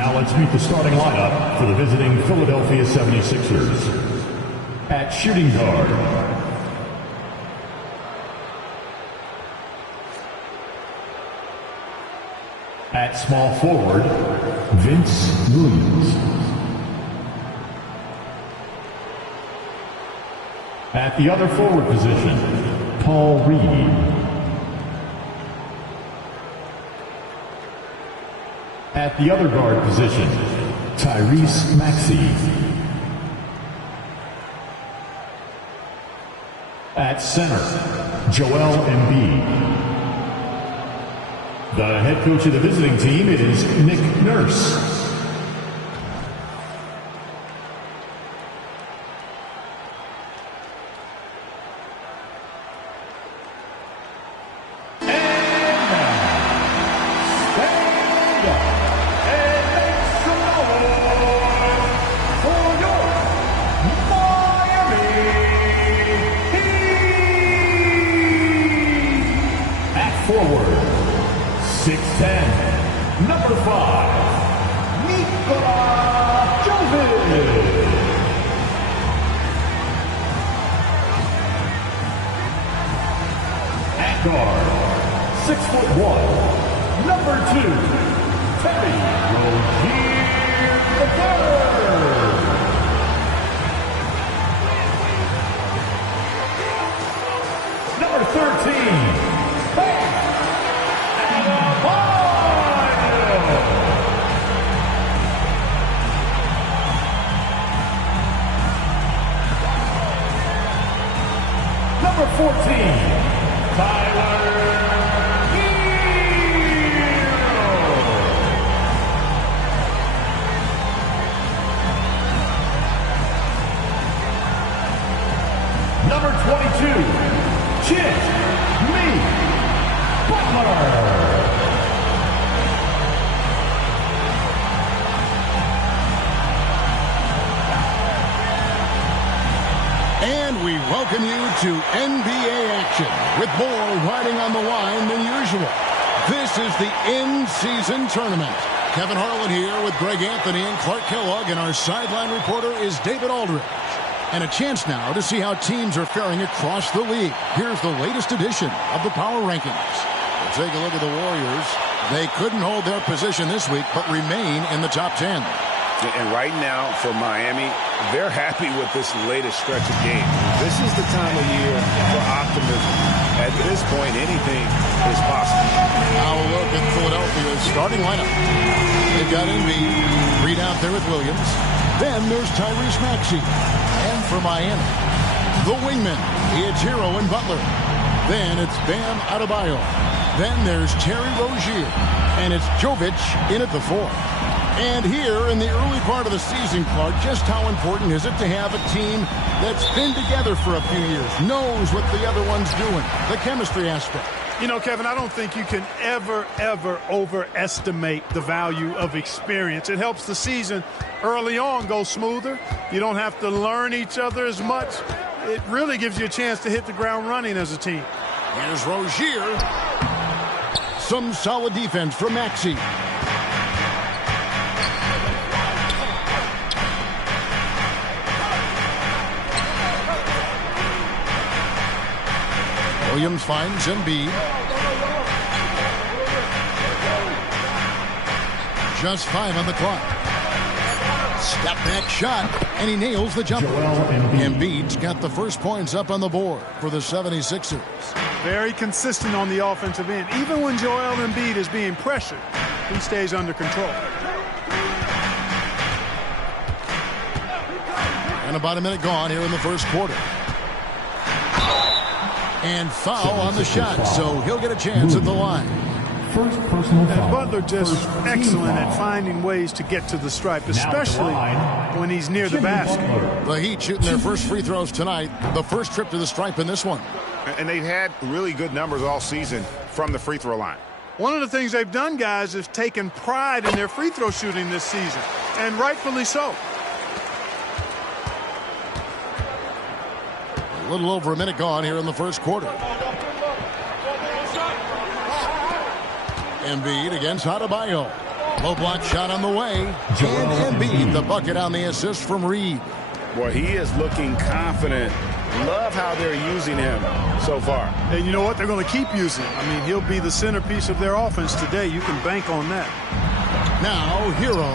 Now let's meet the starting lineup for the visiting Philadelphia 76ers. At shooting guard, at small forward, Vince Williams. At the other forward position, Paul Reed. At the other guard position, Tyrese Maxey. At center, Joel Embiid. The head coach of the visiting team is Nick Nurse. Forward, 6'10", number 5, Nikola Jovic. At guard, 6'1", number 2, Terry Rozier III. Number 13, Number 14, Tyler Hero. Number 22, Chet Butler. And we welcome you to NBA action with more riding on the line than usual. This is the in-season tournament. Kevin Harlan here with Greg Anthony and Clark Kellogg, and our sideline reporter is David Aldridge. And a chance now to see how teams are faring across the league. Here's the latest edition of the Power Rankings. We'll take a look at the Warriors. They couldn't hold their position this week, but remain in the top 10. And right now for Miami, they're happy with this latest stretch of games. This is the time of year for optimism. At this point, anything is possible. Now a look at Philadelphia's starting lineup. They've got Embiid, Reed out there with Williams. Then there's Tyrese Maxey. And for Miami, the wingman, it's Hero and Butler. Then it's Bam Adebayo. Then there's Terry Rozier. And it's Jovic in at the 4. And here in the early part of the season, Clark, just how important is it to have a team that's been together for a few years, knows what the other one's doing, the chemistry aspect? You know, Kevin, I don't think you can ever overestimate the value of experience. It helps the season early on go smoother. You don't have to learn each other as much. It really gives you a chance to hit the ground running as a team. Here's Rozier. Some solid defense from Maxey. Williams finds Embiid. Just 5 on the clock. Step back shot, and he nails the jumper. Embiid's got the first points up on the board for the 76ers. Very consistent on the offensive end. Even when Joel Embiid is being pressured, he stays under control. And about a minute gone here in the first quarter. And foul on the shot, so he'll get a chance at the line. First personal foul. And Butler just excellent at finding ways to get to the stripe, especially when he's near the basket. The Heat shooting their first free throws tonight. The first trip to the stripe in this one. And they've had really good numbers all season from the free throw line. One of the things they've done, guys, is taken pride in their free throw shooting this season, and rightfully so. A little over a minute gone here in the first quarter. Embiid against Adebayo. Low block shot on the way. And Embiid, the bucket on the assist from Reed. Boy, he is looking confident. Love how they're using him so far. And you know what? They're going to keep using him. I mean, he'll be the centerpiece of their offense today. You can bank on that. Now, Hero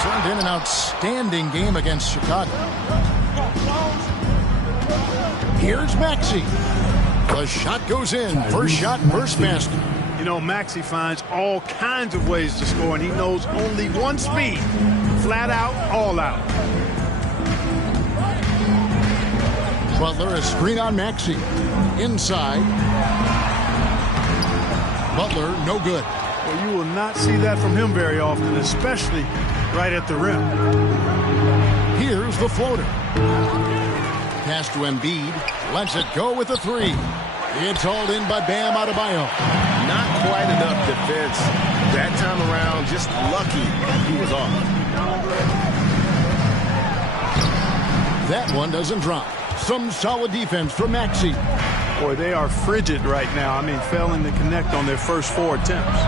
turned in an outstanding game against Chicago. Here's Maxey. The shot goes in. First shot, first basket. You know, Maxey finds all kinds of ways to score, and he knows only one speed. Flat out, all out. Butler, a screen on Maxey. Inside. Butler, no good. Well, you will not see that from him very often, especially right at the rim. Here's the floater. Pass to Embiid. Lets it go with the three. It's hauled in by Bam Adebayo. Not quite enough defense that time around. Just lucky he was off. That one doesn't drop. Some solid defense from Maxey. Boy, they are frigid right now. I mean, failing to connect on their first 4 attempts.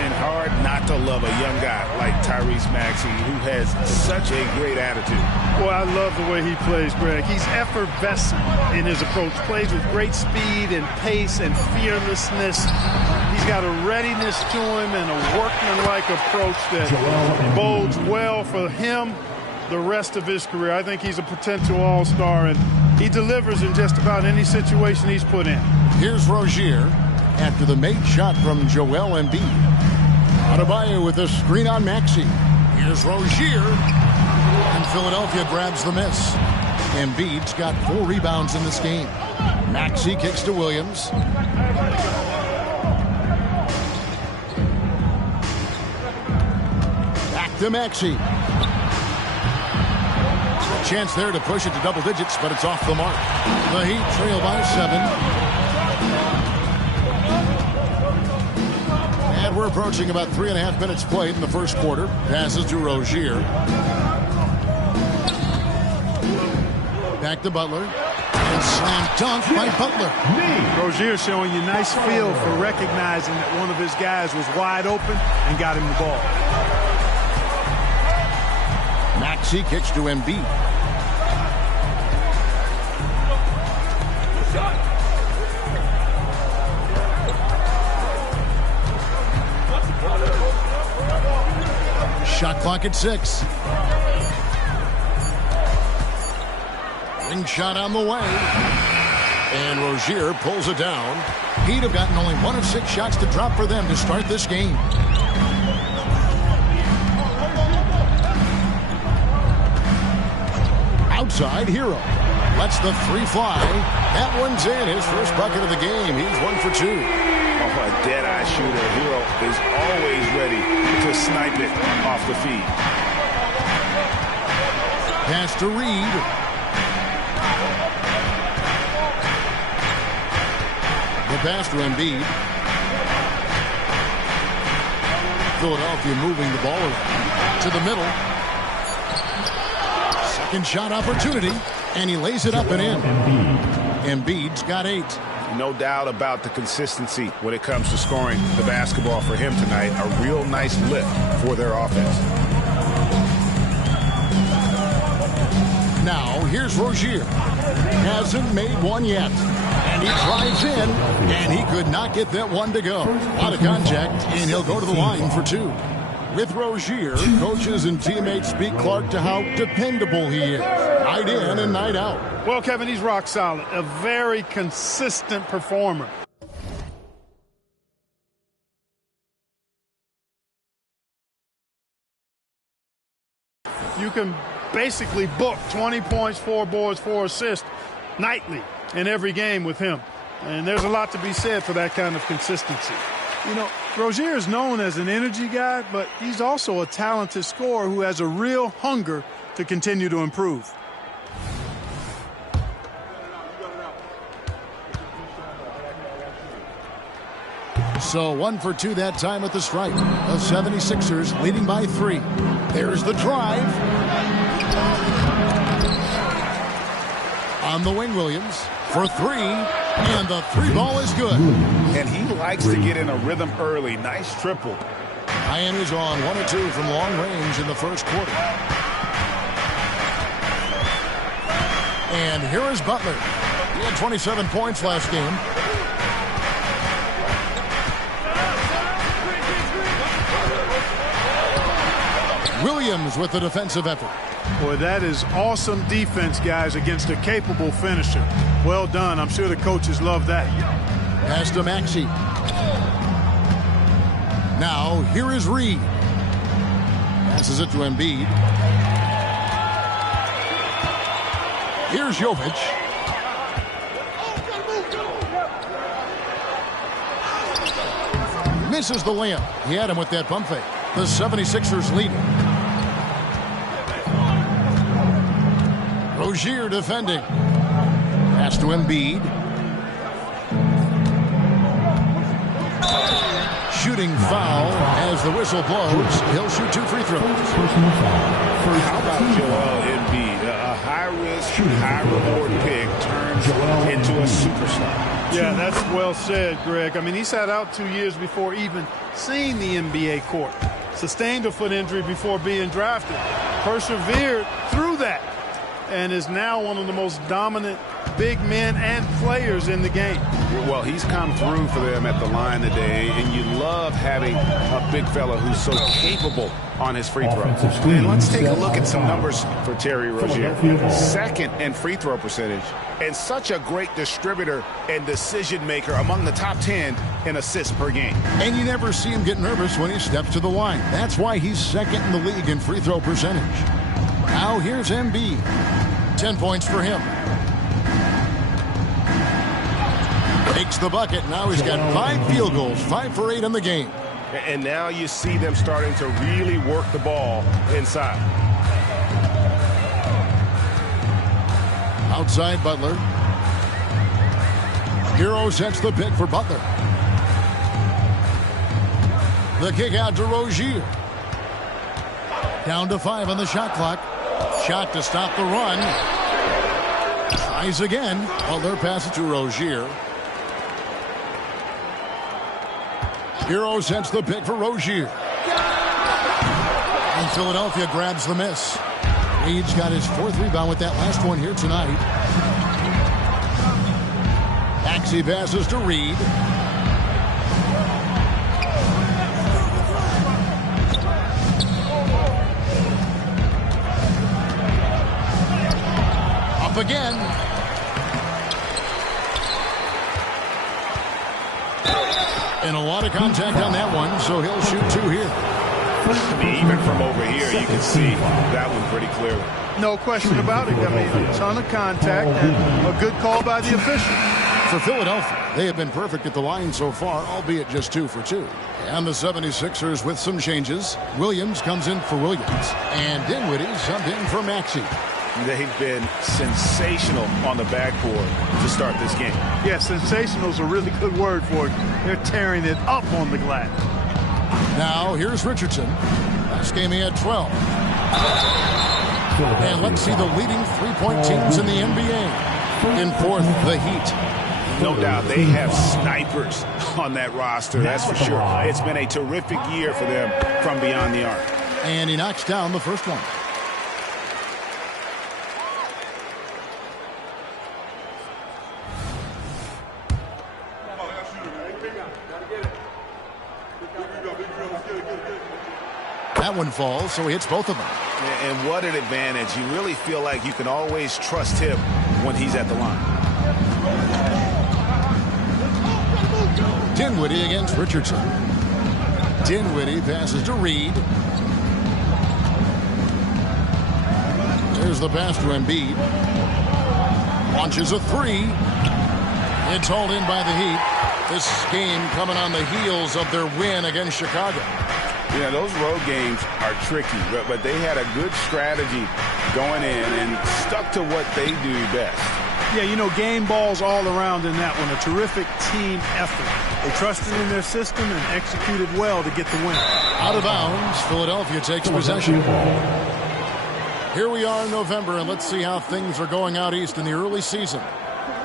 And hard not to love a young guy like Tyrese Maxey, who has such a great attitude. Boy, I love the way he plays, Greg. He's effervescent in his approach. Plays with great speed and pace and fearlessness. He's got a readiness to him and a workmanlike approach that bodes well for him the rest of his career. I think he's a potential all-star, and he delivers in just about any situation he's put in. Here's Rozier after the made shot from Joel Embiid. Adebayo with a screen on Maxey. Here's Rozier, and Philadelphia grabs the miss. Embiid's got 4 rebounds in this game. Maxey kicks to Williams. Back to Maxey. Chance there to push it to double digits, but it's off the mark. The Heat trail by 7. And we're approaching about 3.5 minutes played in the first quarter. Passes to Rozier. Back to Butler. And slam dunk by Butler. Rozier showing you nice feel for recognizing that one of his guys was wide open and got him the ball. Maxey kicks to Embiid. Shot clock at 6. Ring shot on the way. And Rozier pulls it down. He'd have gotten only 1 of 6 shots to drop for them to start this game. Outside, Hero lets the 3 fly. That one's in. His first bucket of the game. He's 1 for 2. Oh, a dead-eye shooter. Hero is always ready to snipe it off the feed. Pass to Reed. The pass to Embiid. Philadelphia moving the ball around to the middle. Second shot opportunity, and he lays it up and in. Embiid's got 8. No doubt about the consistency when it comes to scoring the basketball for him tonight. A real nice lift for their offense. Now, here's Rozier. Hasn't made one yet. And he drives in, and he could not get that one to go. Out of contact, and he'll go to the line for 2. With Rozier, coaches and teammates speak Clark to how dependable he is. Night in and night out. Well, Kevin, he's rock solid. A very consistent performer. You can basically book 20 points, 4 boards, 4 assists nightly in every game with him. And there's a lot to be said for that kind of consistency. You know, Rozier is known as an energy guy, but he's also a talented scorer who has a real hunger to continue to improve. So 1 for 2 that time at the stripe. The 76ers leading by 3. There's the drive. On the wing, Williams for 3. And the 3 ball is good. And he likes to get in a rhythm early. Nice triple. Miami's on 1-2 from long range in the first quarter. And here is Butler. He had 27 points last game. Williams with the defensive effort. Boy, that is awesome defense, guys, against a capable finisher. Well done. I'm sure the coaches love that. Pass to Maxey. Now, here is Reed. Passes it to Embiid. Here's Jovic. Misses the layup. He had him with that pump fake. The 76ers lead. Rozier defending. Pass to Embiid. Shooting foul as the whistle blows. He'll shoot 2 free throws. Personal foul. How about Joel Embiid? A high-risk, high-reward pick turns into a superstar. Yeah, that's well said, Greg. I mean, he sat out 2 years before even seeing the NBA court. Sustained a foot injury before being drafted. Persevered through that. And is now one of the most dominant big men and players in the game. Well, he's come through for them at the line today, and you love having a big fella who's so capable on his free throw. And let's take a look at some numbers for Terry Rozier. Second in free throw percentage, and such a great distributor and decision maker among the top 10 in assists per game. And you never see him get nervous when he steps to the line. That's why he's second in the league in free throw percentage. Now here's Embiid. 10 points for him. Makes the bucket. Now he's got 5 field goals, 5 for 8 in the game. And now you see them starting to really work the ball inside. Outside Butler. Hero sets the pick for Butler. The kick out to Rozier. Down to 5 on the shot clock. Shot to stop the run. Tries again. Butler passes to Rozier. Hero sets the pick for Rozier. And Philadelphia grabs the miss. Reed's got his 4th rebound with that last one here tonight. Maxey passes to Reed. Up again. And a lot of contact on that one, so he'll shoot 2 here. Even from over here, you can see that one pretty clearly. No question about it. I mean, a ton of contact and a good call by the official. For Philadelphia, they have been perfect at the line so far, albeit just 2 for 2. And the 76ers with some changes. Williams comes in for Williams. And Dinwiddie subbed in for Maxey. They've been sensational on the backboard to start this game. Yeah, sensational is a really good word for it. They're tearing it up on the glass. Now, here's Richardson. Last game he had 12. And let's see the leading three-point teams in the NBA. In 4th, the Heat. No doubt they have snipers on that roster, that's for sure. It's been a terrific year for them from beyond the arc. And he knocks down the first one. That one falls, so he hits both of them. And what an advantage. You really feel like you can always trust him when he's at the line. Dinwiddie against Richardson. Dinwiddie passes to Reed. There's the pass to Embiid. Launches a 3. It's hauled in by the Heat. This game coming on the heels of their win against Chicago. Yeah, those road games are tricky, but they had a good strategy going in and stuck to what they do best. Yeah, you know, game balls all around in that one. A terrific team effort. They trusted in their system and executed well to get the win. Out of bounds, Philadelphia takes possession. Here we are in November, and let's see how things are going out east in the early season.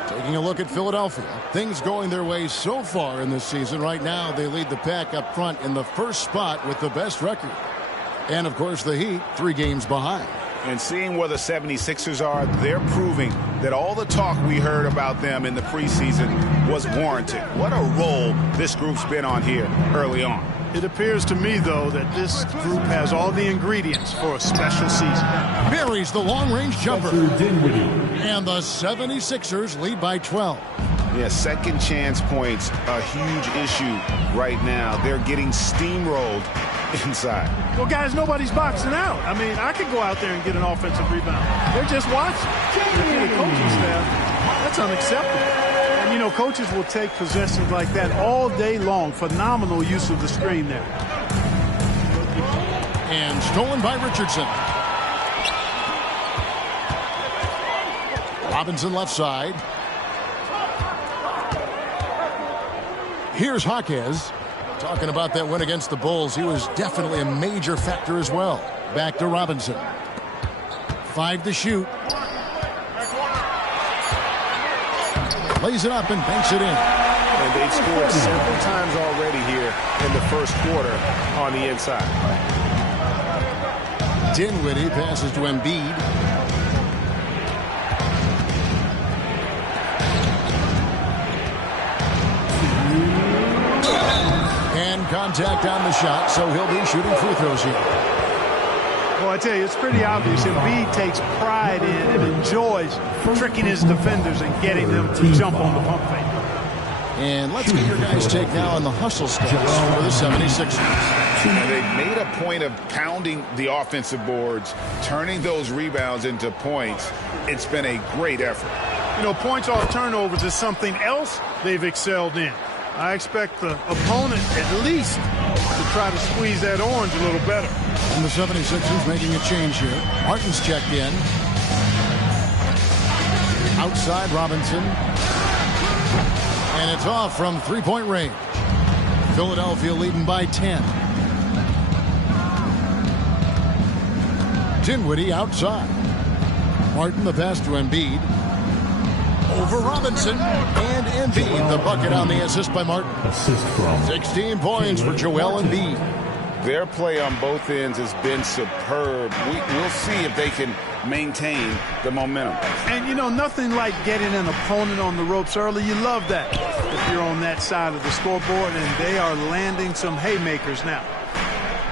Taking a look at Philadelphia. Things going their way so far in this season. Right now, they lead the pack up front in the first spot with the best record. And, of course, the Heat 3 games behind. And seeing where the 76ers are, they're proving that all the talk we heard about them in the preseason was warranted. What a role this group's been on here early on. It appears to me, though, that this group has all the ingredients for a special season. Buries the long-range jumper. And the 76ers lead by 12. Yeah, second chance points, a huge issue right now. They're getting steamrolled inside. Well, guys, nobody's boxing out. I mean, I could go out there and get an offensive rebound. They're just watching. If you're the coaching staff, that's unacceptable. And, you know, coaches will take possessions like that all day long. Phenomenal use of the screen there. And stolen by Richardson. Robinson left side. Here's Jaquez. Talking about that win against the Bulls, he was definitely a major factor as well. Back to Robinson. 5 to shoot. Lays it up and banks it in. And they've scored several times already here in the first quarter on the inside. Dinwiddie passes to Embiid. And contact on the shot, so he'll be shooting free throws here. Well, I tell you, it's pretty obvious. Embiid takes pride in and enjoys tricking his defenders and getting them to jump on the pump fake. And let's get your guys' take now on the hustle stats for the 76ers. And they've made a point of pounding the offensive boards, turning those rebounds into points. It's been a great effort. You know, points off turnovers is something else they've excelled in. I expect the opponent at least to try to squeeze that orange a little better. And the 76ers making a change here. Martin's checked in. Outside Robinson. And it's off from three-point range. Philadelphia leading by 10. Dinwiddie outside. Martin the pass to Embiid. Over Robinson. And Embiid, the bucket on the assist by Martin. 16 points for Joel Embiid. Their play on both ends has been superb. We'll see if they can maintain the momentum. And, you know, nothing like getting an opponent on the ropes early. You love that if you're on that side of the scoreboard, and they are landing some haymakers now.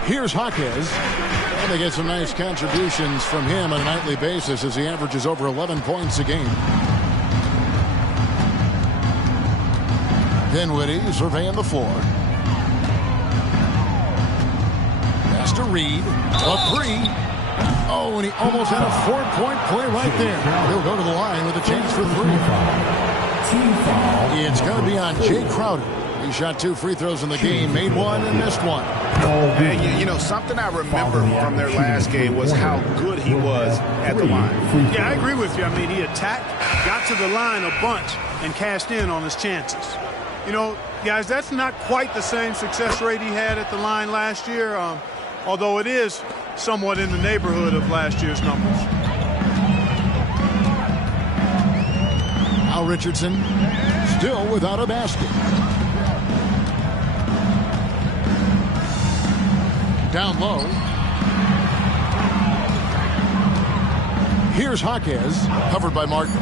Here's Jaquez. And they get some nice contributions from him on a nightly basis as he averages over 11 points a game. Dinwiddie surveying the floor. Pass to Reed. A three. Oh, and he almost had a 4-point play right there. He'll go to the line with a chance for 3. It's going to be on Jay Crowder. He shot 2 free throws in the game, made 1 and missed 1. And, you know, something I remember from their last game was how good he was at the line. Yeah, I agree with you. I mean, he attacked, got to the line a bunch, and cashed in on his chances. You know, guys, that's not quite the same success rate he had at the line last year, although it is somewhat in the neighborhood of last year's numbers. Al Richardson still without a basket. Down low. Here's Jaquez, covered by Martin.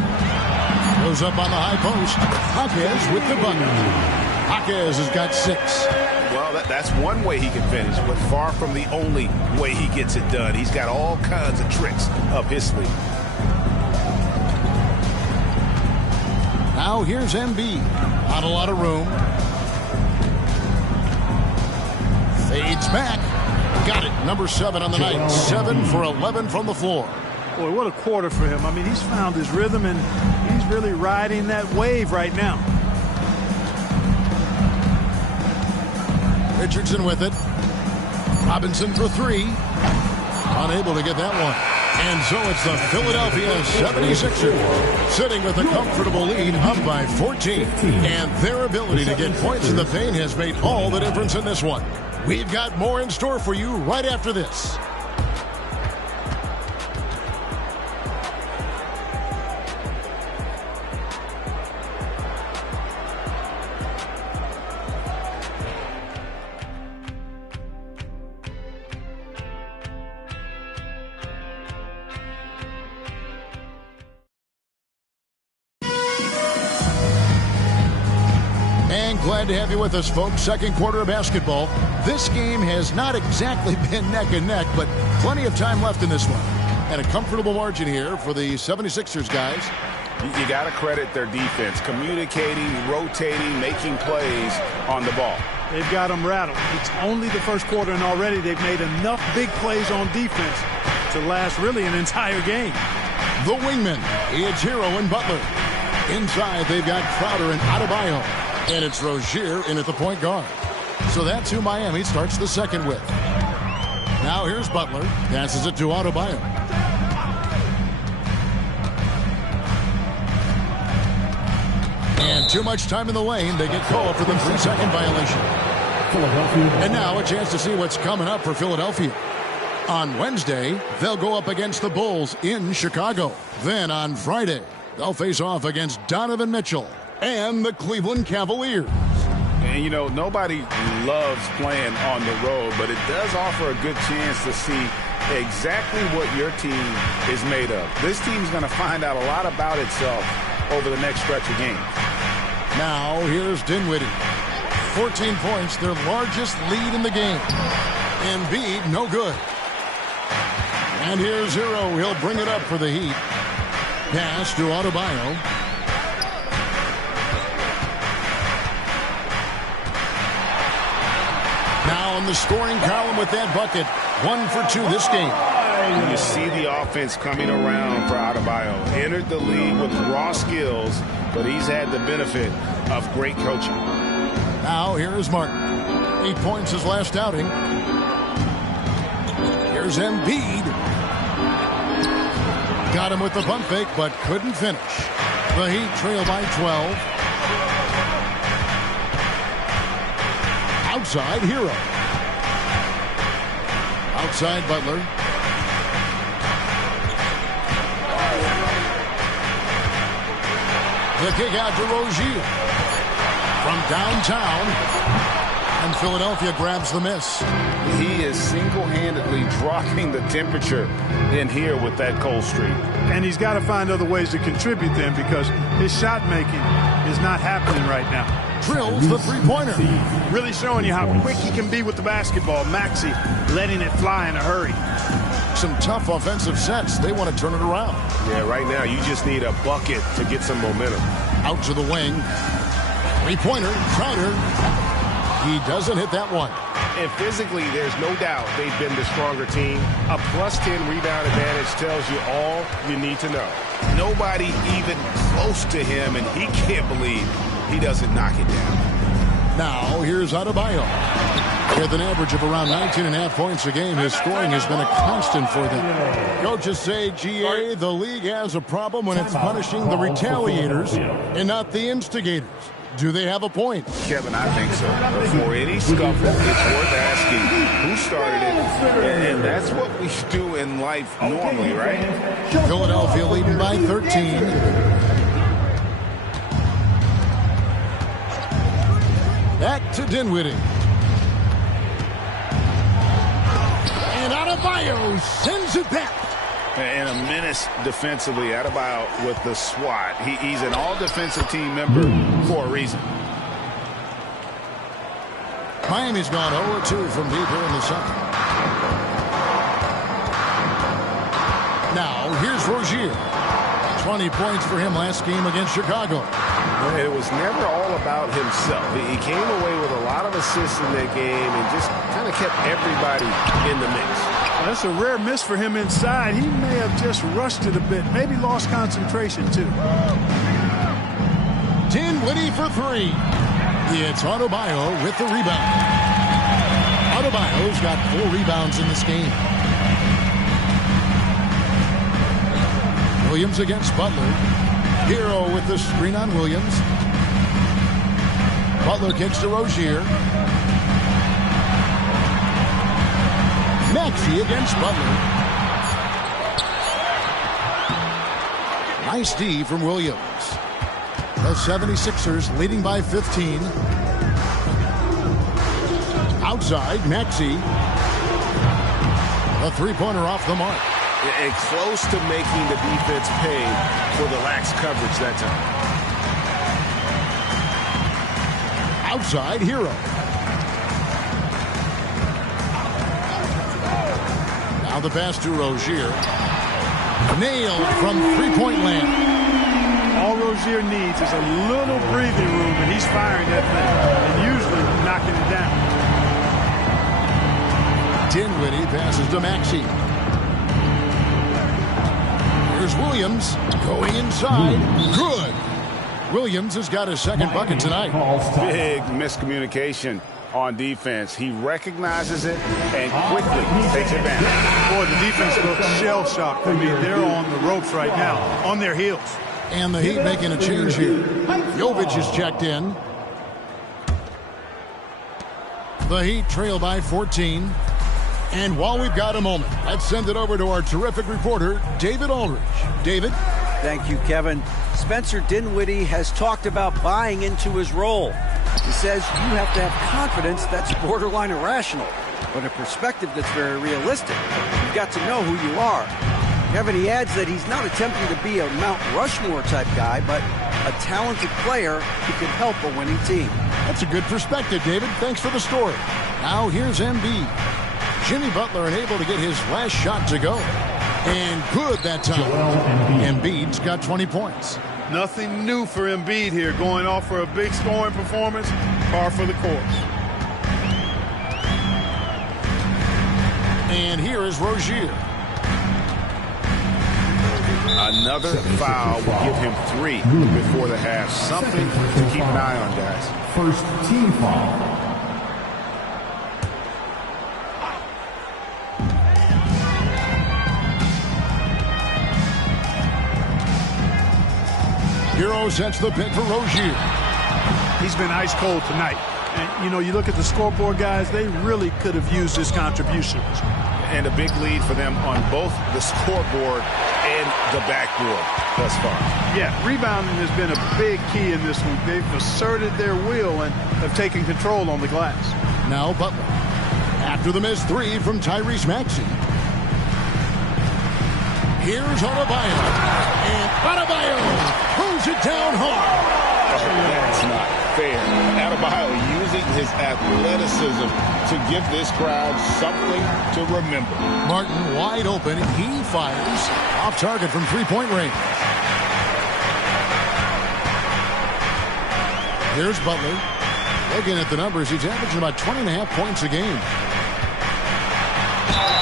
Goes up on the high post. Jaquez with the bucket. Jaquez has got 6. Well, that's one way he can finish, but far from the only way he gets it done. He's got all kinds of tricks up his sleeve. Now here's Embiid. Not a lot of room. Fades back. Got it. Number 7 on the night. 7 for 11 from the floor. Boy, what a quarter for him. I mean, he's found his rhythm, and he's really riding that wave right now. Richardson with it. Robinson for 3. Unable to get that one. And so it's the Philadelphia 76ers sitting with a comfortable lead up by 14. And their ability to get points in the paint has made all the difference in this one. We've got more in store for you right after this. And glad to have you with us, folks. Second quarter of basketball. This game has not exactly been neck and neck, but plenty of time left in this one. And a comfortable margin here for the 76ers guys. You got to credit their defense, communicating, rotating, making plays on the ball. They've got them rattled. It's only the first quarter, and already they've made enough big plays on defense to last really an entire game. The wingmen, it's Hero and Butler. Inside, they've got Crowder and Adebayo. And it's Rozier in at the point guard. So that's who Miami starts the second with. Now here's Butler. Passes it to Adebayo. And too much time in the lane. They get called for the 3-second violation. And now a chance to see what's coming up for Philadelphia. On Wednesday, they'll go up against the Bulls in Chicago. Then on Friday, they'll face off against Donovan Mitchell and the Cleveland Cavaliers. And, you know, nobody loves playing on the road, but it does offer a good chance to see exactly what your team is made of. This team's going to find out a lot about itself over the next stretch of games. Now, here's Dinwiddie. 14 points, their largest lead in the game. Embiid, no good. And here's Hero. He'll bring it up for the Heat. Pass to Adebayo. Now in the scoring column with that bucket. 1 for 2 this game. You see the offense coming around for Adebayo. Entered the league with raw skills, but he's had the benefit of great coaching. Now here is Martin. 8 points his last outing. Here's Embiid. Got him with the pump fake, but couldn't finish. The Heat trail by 12. Outside, Hero. Outside, Butler. The kick out to Rozier. From downtown. And Philadelphia grabs the miss. He is single-handedly dropping the temperature in here with that cold streak. And he's got to find other ways to contribute then, because his shot making is not happening right now. Drills the three-pointer. Really showing you how quick he can be with the basketball. Maxey letting it fly in a hurry. Some tough offensive sets. They want to turn it around. Yeah, right now you just need a bucket to get some momentum. Out to the wing. Three-pointer. Crowder. He doesn't hit that one. And physically, there's no doubt they've been the stronger team. A +10 rebound advantage tells you all you need to know. Nobody even close to him, and he can't believe he doesn't knock it down. Now, here's Adebayo. With an average of around 19.5 points a game, his scoring has been a constant for them. Coaches say, GA, the league has a problem when it's punishing the retaliators and not the instigators. Do they have a point? Kevin, I think so. Before any scuffle, it's worth asking who started it, and that's what we do in life normally, right? Philadelphia leading by 13. Back to Dinwiddie. And Adebayo sends it back. And a menace defensively. Adebayo with the swat. He's an all-defensive team member for a reason. Miami's gone 0-2 from deep here in the second. Now, here's Rozier. 20 points for him last game against Chicago. It was never all about himself. He came away with a lot of assists in that game and just kind of kept everybody in the mix. That's a rare miss for him inside. He may have just rushed it a bit. Maybe lost concentration, too. Dinwiddie for three. It's Adebayo with the rebound. Adebayo's got 4 rebounds in this game. Williams against Butler. Hero with the screen on Williams. Butler kicks to Rozier. Maxey against Butler. Nice D from Williams. The 76ers leading by 15. Outside, Maxey. A three-pointer off the mark. And close to making the defense pay for the lax coverage that time. Outside, Hero. Now the pass to Rozier. Nailed from three-point land. All Rozier needs is a little breathing room, and he's firing that thing, and usually knocking it down. Dinwiddie passes to Maxey. Here's Williams going inside. Good. Williams has got his second bucket tonight. Big miscommunication on defense. He recognizes it and quickly takes advantage. Boy, the defense looks shell-shocked. I mean, they're on the ropes right now, on their heels. And the Heat making a change here. Jovic is checked in. The Heat trail by 14. And while we've got a moment, let's send it over to our terrific reporter, David Aldridge. David? Thank you, Kevin. Spencer Dinwiddie has talked about buying into his role. He says you have to have confidence that's borderline irrational, but a perspective that's very realistic. You've got to know who you are. Kevin, he adds that he's not attempting to be a Mount Rushmore type guy, but a talented player who can help a winning team. That's a good perspective, David. Thanks for the story. Now here's Embiid. Jimmy Butler unable to get his last shot to go. And good that time. Embiid's got 20 points. Nothing new for Embiid here, going off for a big scoring performance, par for the course. And here is Rozier. Another foul will give him 3 before the half. Something to keep an eye on, guys. First team foul. Hero sets the pick for Rozier. He's been ice cold tonight. And, you know, you look at the scoreboard, guys, they really could have used his contributions. And a big lead for them on both the scoreboard and the backboard thus far. Yeah, rebounding has been a big key in this one. They've asserted their will and have taken control on the glass. Now Butler. After the missed 3 from Tyrese Maxey. Here's Adebayo. And Adebayo pulls it down hard. That's not fair. Adebayo using his athleticism to give this crowd something to remember. Martin wide open. He fires off target from three-point range. Here's Butler. Looking at the numbers, he's averaging about 20.5 points a game.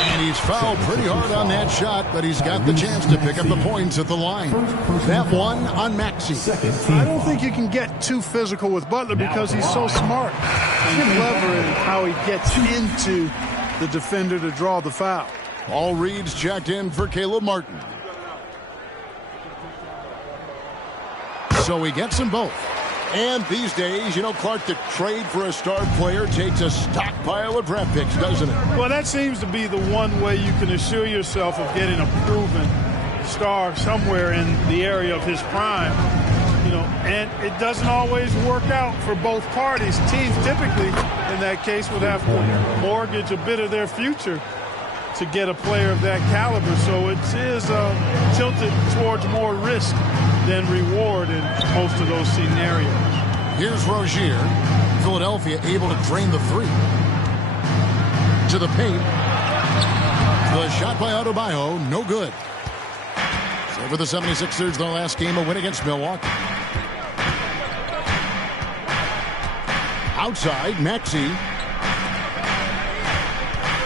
And he's fouled pretty hard on that shot, but he's got the chance to pick up the points at the line. That one on Maxey. I don't think you can get too physical with Butler because he's so smart and clever in how he gets into the defender to draw the foul. All Reed's checked in for Caleb Martin. So he gets them both. And these days, you know, Clark, the trade for a star player takes a stockpile of draft picks, doesn't it? Well, that seems to be the one way you can assure yourself of getting a proven star somewhere in the area of his prime. You know, and it doesn't always work out for both parties. Teams typically, in that case, would have to mortgage a bit of their future to get a player of that caliber. So it is tilted towards more risk than reward in most of those scenarios. Here's Rozier. Philadelphia able to drain the 3. To the paint. The shot by Adebayo, no good. So for the 76ers, their last game, a win against Milwaukee. Outside, Maxey.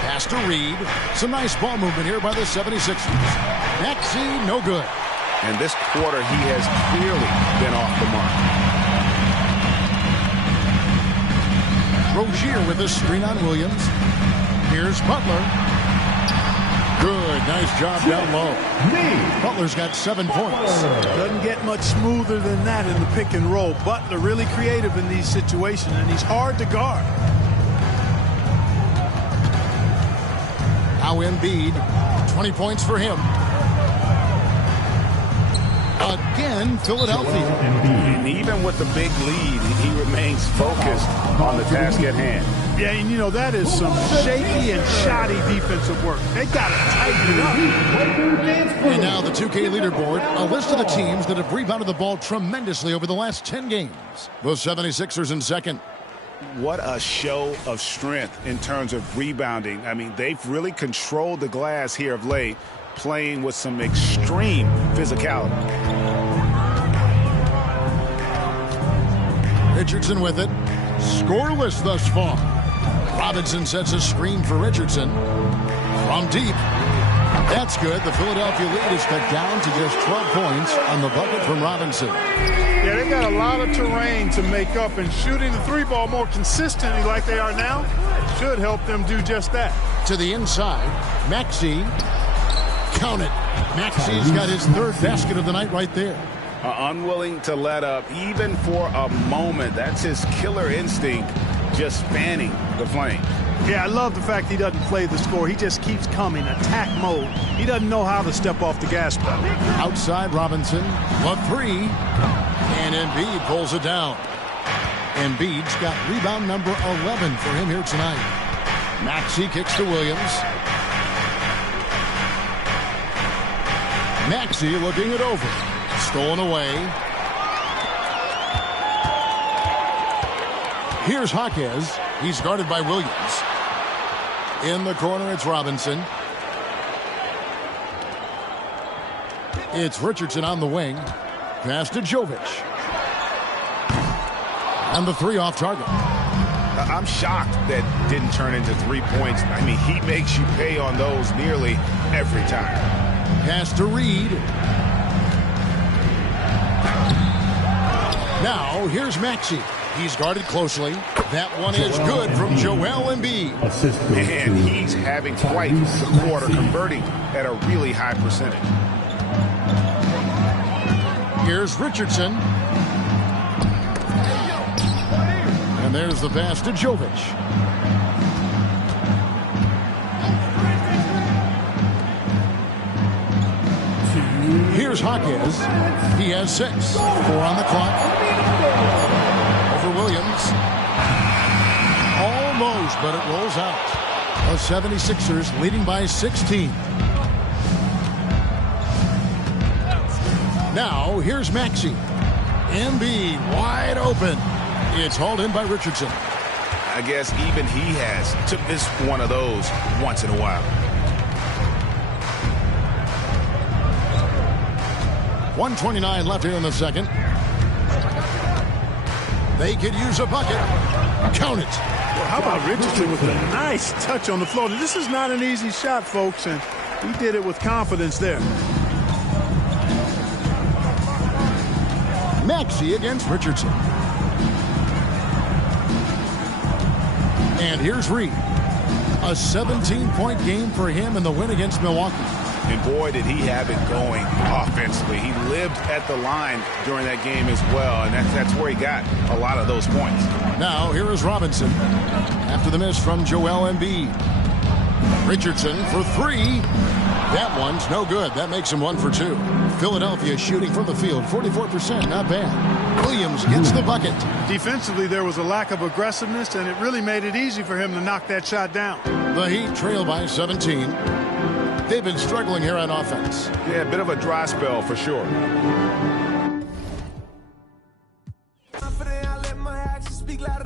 Pass to Reed. Some nice ball movement here by the 76ers. Maxey, no good. And this quarter, he has clearly been off the mark. Rozier with a screen on Williams. Here's Butler. Good, nice job down low. Butler's got 7 points. Doesn't get much smoother than that in the pick and roll. Butler really creative in these situations, and he's hard to guard. Now Embiid, 20 points for him. Again, Philadelphia. And even with the big lead, he remains focused on the task at hand. Yeah, and you know, that is some shaky and shoddy defensive work. They got to tighten it up. And now the 2K leaderboard, a list of the teams that have rebounded the ball tremendously over the last 10 games. The 76ers in second. what a show of strength in terms of rebounding. I mean, they've really controlled the glass here of late, playing with some extreme physicality. Richardson with it. Scoreless thus far. Robinson sets a screen for Richardson. From deep. That's good. The Philadelphia lead is cut down to just 12 points on the bucket from Robinson. Yeah, they got a lot of terrain to make up, and shooting the three ball more consistently like they are now should help them do just that. To the inside, Maxey. Count it. Maxey's got his third basket of the night right there. Unwilling to let up even for a moment. That's his killer instinct, just fanning the flame. Yeah, I love the fact he doesn't play the score. He just keeps coming, attack mode. He doesn't know how to step off the gas pedal. Outside Robinson, the three, and Embiid pulls it down. Embiid's got rebound number 11 for him here tonight. Maxey kicks to Williams. Maxey looking it over. Stolen away. Here's Jaquez. He's guarded by Williams. In the corner, it's Robinson. It's Richardson on the wing. Pass to Jovic. And the three off target. I'm shocked that didn't turn into 3 points. I mean, he makes you pay on those nearly every time. Pass to Reed. Now, here's Maxey. He's guarded closely. That one is good from Joel Embiid. And he's having quite the quarter, converting at a really high percentage. Here's Richardson. And there's the pass to Jovic. Here's Jaquez. He has 6. 4 on the clock. Williams. Almost, but it rolls out. The 76ers leading by 16. Now, here's Maxey. Embiid wide open. It's hauled in by Richardson. I guess even he took this one of those once in a while. 1:29 left here in the second. They could use a bucket. Count it. Well, how about Richardson with a nice touch on the floor? This is not an easy shot, folks, and he did it with confidence there. Maxey against Richardson. And here's Reed. A 17-point game for him in the win against Milwaukee. And boy, did he have it going offensively. He lived at the line during that game as well, and that's where he got a lot of those points. Now, here is Robinson. After the miss from Joel Embiid. Richardson for 3. That one's no good. That makes him 1 for 2. Philadelphia shooting from the field, 44%, not bad. Williams gets the bucket. Defensively, there was a lack of aggressiveness, and it really made it easy for him to knock that shot down. The Heat trail by 17. They've been struggling here on offense. Yeah, a bit of a dry spell for sure.